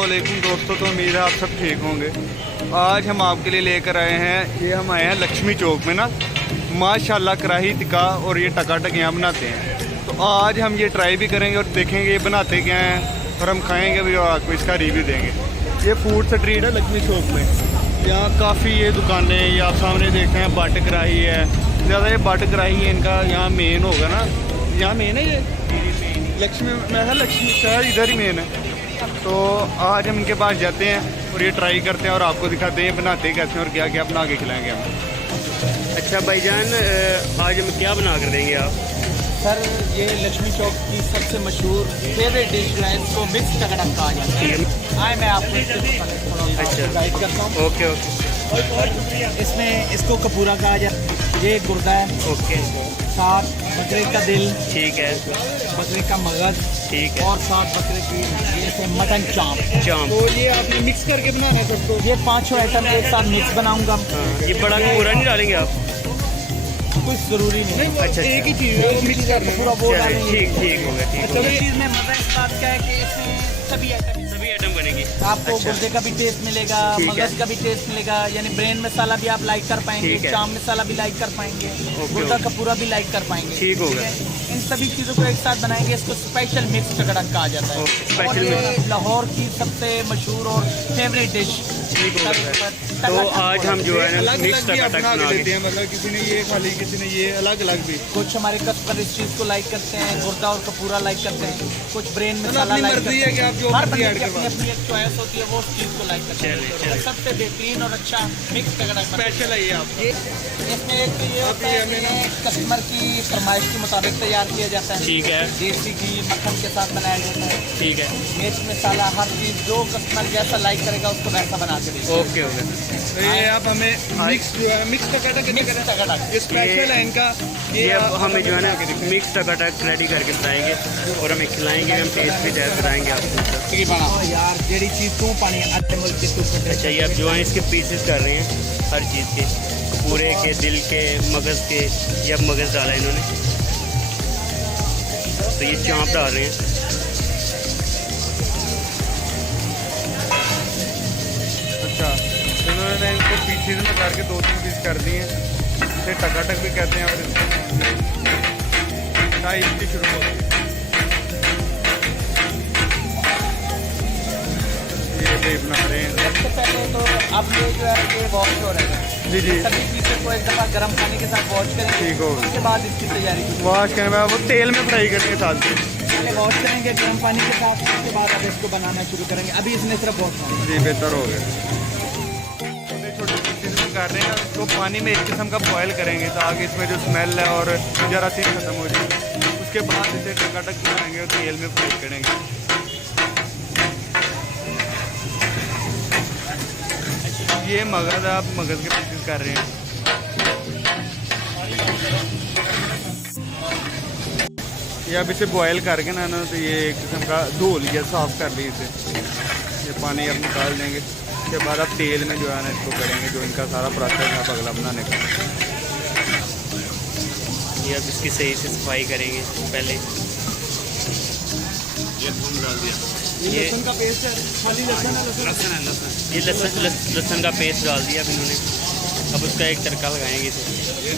अस्सलामुअलैकुम दोस्तों, तो उम्मीद है आप सब ठीक होंगे। आज हम आपके लिए लेकर आए हैं, ये हम आए हैं लक्ष्मी चौक में ना, माशाल्लाह कढ़ाई टिक्का और ये टकाटक यहाँ बनाते हैं। तो आज हम ये ट्राई भी करेंगे और देखेंगे ये बनाते क्या हैं, और हम खाएंगे भी और आपको इसका रिव्यू देंगे। ये फूड स्ट्रीट है लक्ष्मी चौक में, यहाँ काफ़ी ये दुकानें, ये आप सामने देख रहे हैं बट कढ़ाई है, ज़्यादा ये बट कढ़ाई है इनका यहाँ मेन होगा ना, यहाँ मेन है ये लक्ष्मी, मैं लक्ष्मी शायद इधर ही मेन है। तो आज हम इनके पास जाते हैं और ये ट्राई करते हैं और आपको दिखाते हैं बनाते कैसे हैं और क्या क्या बना के खिलाएंगे हम। अच्छा भाईजान, आज हम क्या बना कर देंगे आप? सर ये लक्ष्मी चौक की सबसे मशहूर फेवरेट डिश जो है इसको मिक्स टकटक कहा जाता है। आए मैं आपको अच्छा गाइड करता हूँ। Okay okay. इसमें इसको कपूरा कहा जाता है, ये गुर्दा है, ओके, साथ बकरे का दिल, ठीक है, बकरे का मगज, ठीक है, और साथ बकरे की ये से मटन चाँप। चाँप। तो ये आपने मिक्स करके बनाना है सबको? ये पाँचों आइटम एक साथ मिक्स बनाऊंगा। हाँ, ये बड़ा पूरा नहीं डालेंगे आप? कुछ ज़रूरी नहीं है। अच्छा, एक ही चीज़ है वो मिक्स करना है। पूरा वो चलिए, डालेंगे। ठीक ठीक हो गया, ठीक हो तो गया। इस चीज़ में मज़ा इस बात का है कि इसमें सभी आइटम बनेगी। आपको अच्छा। गुर्दे का भी टेस्ट मिलेगा, ठीक है। मगज का भी टेस्ट मिलेगा, यानी ब्रेन मसाला भी आप लाइक कर पाएंगे, ठीक है। चाम मसाला भी लाइक कर पाएंगे, गुर्दा ओके। का पूरा भी लाइक कर पाएंगे। ठीक हो गया। है? इन सभी चीज़ों को एक साथ बनाएंगे, इसको स्पेशल मिक्स टकटक कहा जाता है। ओके, स्पेशल और ये मिक्स। लाहौर की सबसे मशहूर और फेवरेट डिश। ठीक हो गया। तो आज हम जो है ना अलग मिक्स अलग भी आप टकाटक बना के बना देते के, हैं, मतलब किसी ने ये खा ली, किसी ने ये, अलग अलग भी। कुछ हमारे कस्टमर इस चीज़ को लाइक करते हैं, गुर्दा और कपूरा लाइक करते हैं, कुछ ब्रेन मतलब मसाला अपनी लाइक मर्जी करते है कि आप जो हैं। हर मर्जी बंदे ऐड की करवा। अपनी अपनी एक चॉइस होती है, वो उस चीज़ को लाइक करते चलिए, हैं। चलिए। सबसे बेहतरीन और अच्छा मिक्स टकटक स्पेशल है ये आपका। इसमें एक तो ये होता है कि ये कस्टमर की फरमाइश के मुताबिक तैयार किया जाता है। ठीक है, देसी घी मक्खन के साथ बनाया जाता है, ठीक है, मिर्च मसाला हर चीज़ जो कस्टमर जैसा लाइक करेगा उसको वैसा बना के देंगे। ओके हो गया। तो ये आप हमें मिक्स जो है मिक्स टकाटक मिक्स टकटक ये स्पेशल है इनका। ये अब आप हमें जो है ना बना के दिखाएं। मिक्स टकाटक रेडी करके बताएंगे और हमें खिलाएंगे, हम टेस्ट भी टेस्ट कराएंगे आपको। ओ यार जेडी चीज़ तू पानी अच्छे मुल्क के तू अच्छा, ये आप जो है इसके पीसेस कर रहे हैं हर चीज़ के, पूरे के, दिल के, मगज़ के, ये अब मगज़ डाला इन्होंने, तो ये चाँप डाल रहे हैं। अच्छा, तो इन्होंने इनको पीसेस में करके 2-3 पीस कर दिए हैं, इसे टकाटक भी कहते हैं और इसको इसकी शुरू होती है। ये बना रहे हैं। सबसे पहले तो अब ये जो है ये वॉश हो रहा है। जी जी, सभी चीज़ों को एक दफ़ा गर्म पानी के साथ वॉश करेंगे, ठीक हो। उसके बाद इसकी तैयारी की। वॉश करने के बाद वो तेल में फ्राई करेंगे साथ में। पहले वॉश करेंगे गर्म पानी के साथ, उसके बाद अब इसको बनाना शुरू करेंगे। अभी इसने सिर्फ वॉश करना है। जी, बेहतर हो गया। छोटे छोटे पीसेस में कर रहे हैं, उसको पानी में एक किस्म का बॉयल करेंगे ताकि इसमें जो स्मेल है और जरासीम खत्म हो जाए। उसके बाद इसे टकाटक बनाएंगे और तेल में फ्राई करेंगे। ये मगज़, आप मगज़ के पीसेस कर रहे हैं। ये अब इसे बॉयल करके ना तो ये एक किस्म का धो लिया, साफ कर ली इसे, ये पानी अब निकाल देंगे। उसके बाद अब तेल में जो है ना इसको करेंगे, जो इनका सारा प्रोसेस है अगला बनाने का। ये अब इसकी सही से सफाई करेंगे पहले। ये थूम डाल दिया, ये लहसुन का पेस्ट है, खाली लहसुन है, लहसुन है, लहसुन, ये लहसुन का पेस्ट डाल दिया अब इन्होंने। अब उसका एक तड़का लगाएंगे इसे। ये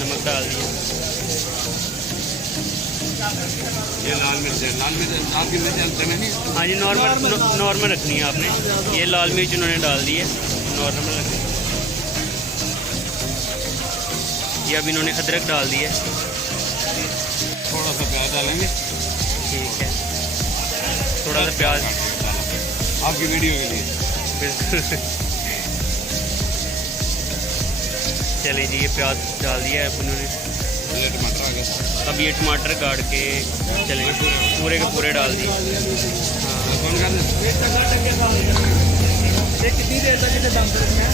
नमक डाल दिया। ये लाल मिर्च है, लाल मिर्च आपकी मिर्च। हाँ जी, नॉर्मल रखनी है आपने। ये लाल मिर्च उन्होंने डाल दी है, नॉर्मल रखनी है। ये अब इन्होंने अदरक डाल दी है, थोड़ा सा प्याज डालेंगे, ठीक है, थोड़ा सा प्याज आपकी वीडियो के लिए। बिल्कुल। चलिए जी, ये प्याज डाल दिया है अब इन्होंने। ये टमाटर आ गया। अब ये टमाटर काट के चलेंगे, पूरे के पूरे डाल दिए। हाँ, कौन कर ये कितनी देर तक इसे दम पे रखना है?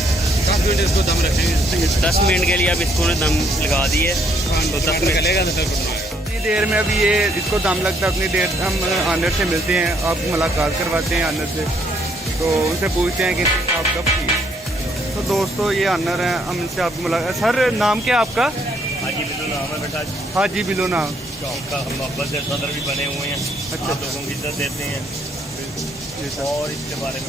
10 मिनट इसको दम रखेंगे। 10 मिनट के लिए अब इसको ने दम लगा दिए, तो 10 मिनट चलेगा तो इतनी देर में अभी ये इसको दम लगता है। अपनी देर हम आनर से मिलते हैं, आप मुलाकात करवाते हैं आनर से, तो उनसे पूछते हैं कि आप कब फ्री हैं। तो दोस्तों ये आनर हैं, हम इनसे आपको मुलाकात। सर नाम क्या है आपका? हाजी बिल्लो नाम है बेटा। हाजी बिलो नाम। चौक का हम मोहब्बत से सदर भी बने हुए हैं। अच्छा। आप लोगों की इज्जत देते हैं। और इसके बारे में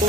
2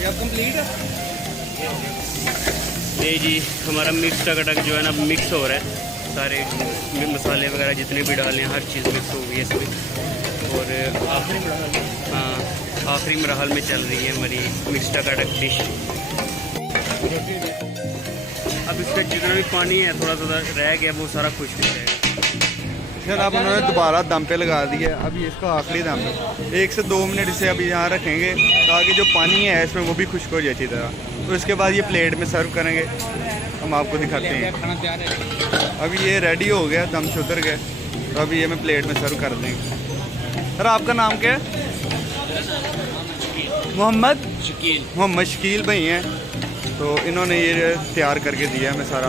ये अब कंप्लीट है। ये जी हमारा मिक्स टकाटक जो है ना मिक्स हो रहा है, सारे मसाले वगैरह जितने भी डाले हैं हर चीज़ मिक्स हो गई है इसमें। और आखिरी मरहल में चल रही है हमारी मिक्स टकाटक डिश। अब इसका जितना भी पानी है थोड़ा थोड़ा रह गया वो सारा खुश्क हो जाएगा। फिर अब उन्होंने दोबारा दम पे लगा दिया। अभी इसका आखिरी दम है, 1 से 2 मिनट इसे अभी यहाँ रखेंगे ताकि जो पानी है इसमें वो भी खुश्क हो जाए अच्छी तरह। तो इसके बाद ये प्लेट में सर्व करेंगे, हम आपको दिखाते हैं। खाना तैयार है। अभी ये रेडी हो गया, दम से उतर गए, तो अभी ये मैं प्लेट में सर्व कर देंगे। सर आपका नाम क्या है? मोहम्मद शकील भाई हैं, तो इन्होंने ये तैयार करके दिया हमें सारा।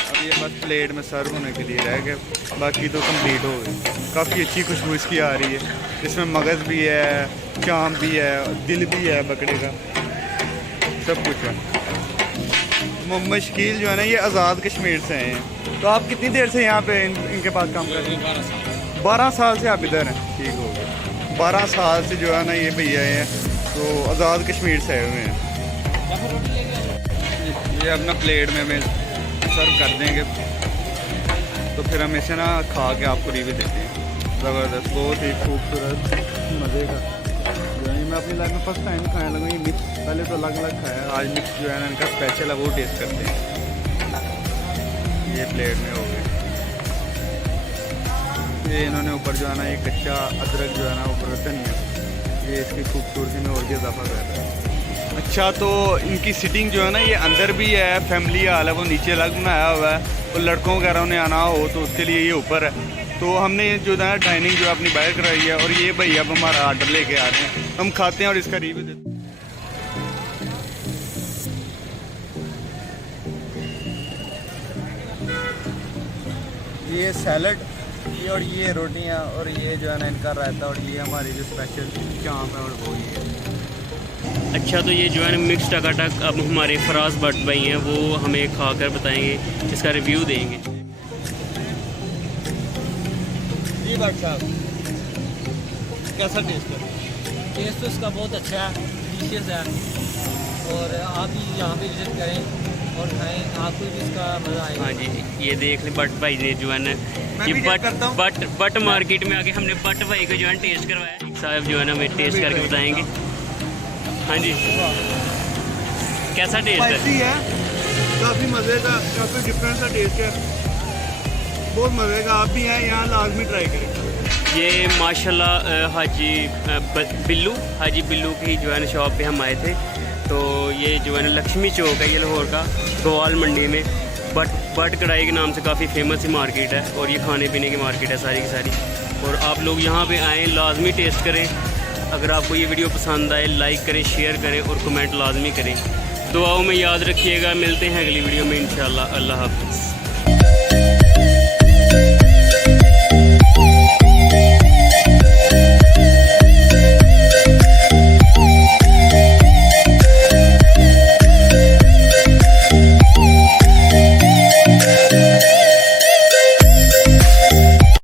अब ये बस प्लेट में सर्व होने के लिए रह गए, बाकी तो कंप्लीट हो गई। काफ़ी अच्छी खुशबू इसकी आ रही है। इसमें मगज़ भी है, चाम भी है, दिल भी है बकरे का, सब कुछ है। मोहम्मद शकील जो है ना ये आज़ाद कश्मीर से हैं। तो आप कितनी देर से यहाँ पे इनके पास काम कर रहे हैं? 12 साल से आप इधर हैं। ठीक हो गया, 12 साल से जो है ना ये भैया हैं, तो आज़ाद कश्मीर से आए हुए हैं। ये अपना प्लेट में हमें सर्व कर देंगे, तो फिर हम इसे ना खा के आपको रिव्यू देते हैं। ज़बरदस्त, बहुत ही खूबसूरत, मज़े का जो है। मैं अपनी लाइफ में फर्स्ट टाइम खाने लगा ये मिक्स। पहले तो अलग अलग खाया, आज मिक्स जो है ना इनका स्पेशल है, वो टेस्ट करते हैं। ये प्लेट में हो गए। ये इन्होंने ऊपर जो है ना ये कच्चा अदरक जो है ना ऊपर धनिया, ये इसकी खूबसूरती में और भी इजाफा कर रहा है। अच्छा, तो इनकी सिटिंग जो है ना ये अंदर भी है, फैमिली हाल है, वो नीचे अलग बनाया हुआ है। और लड़कों वगैरह उन्हें आना हो तो उसके लिए ये ऊपर है। तो हमने जो है डाइनिंग जो अपनी बाहर कराई है, और ये भैया अब हमारा आर्डर लेके आ रहे हैं, हम खाते हैं और इसका रिव्यू देते हैं। ये सैलड, ये और ये रोटियां, और ये जो है ना इनका रायता, और ये हमारी जो स्पेशल चाँप है और वो ये। अच्छा, तो ये जो है ना मिक्स टकाटक अब हमारे फराज भट्ट भाई हैं, वो हमें खाकर बताएंगे, इसका रिव्यू देंगे। जी भट्ट साहब, कैसा टेस्ट है? टेस्ट तो इसका बहुत अच्छा है, डिलीशियस है। और आप भी यहाँ पे विजिट करें और खाएं, आपको भी इसका मज़ा आएगा। हाँ जी, ये देख लें भट्ट भाई ने जो है ना ये बट मार्केट में आके हमने भट्ट भाई को जो है टेस्ट करवाया। साहब जो है ना हमें टेस्ट करके बताएंगे। हाँ जी, कैसा टेस्ट है? काफ़ी मज़े का, काफ़ी डिफरेंट सा टेस्ट है, बहुत मज़े का। आप भी हैं यहाँ, लाजमी ट्राई करें। ये माशाल्लाह हाजी बिल्लू की जो है ना शॉप पे हम आए थे। तो ये जो है ना लक्ष्मी चौक है, ये लाहौर का गोवाल मंडी में बट कढ़ाई के नाम से काफ़ी फेमस ही मार्केट है, और ये खाने पीने की मार्केट है सारी की सारी। और आप लोग यहाँ पे आएँ, लाजमी टेस्ट करें। अगर आपको ये वीडियो पसंद आए, लाइक करें, शेयर करें और कमेंट लाजमी करें। दुआओं में याद रखिएगा। मिलते हैं अगली वीडियो में इंशाल्लाह। अल्लाह हाफ़िज़।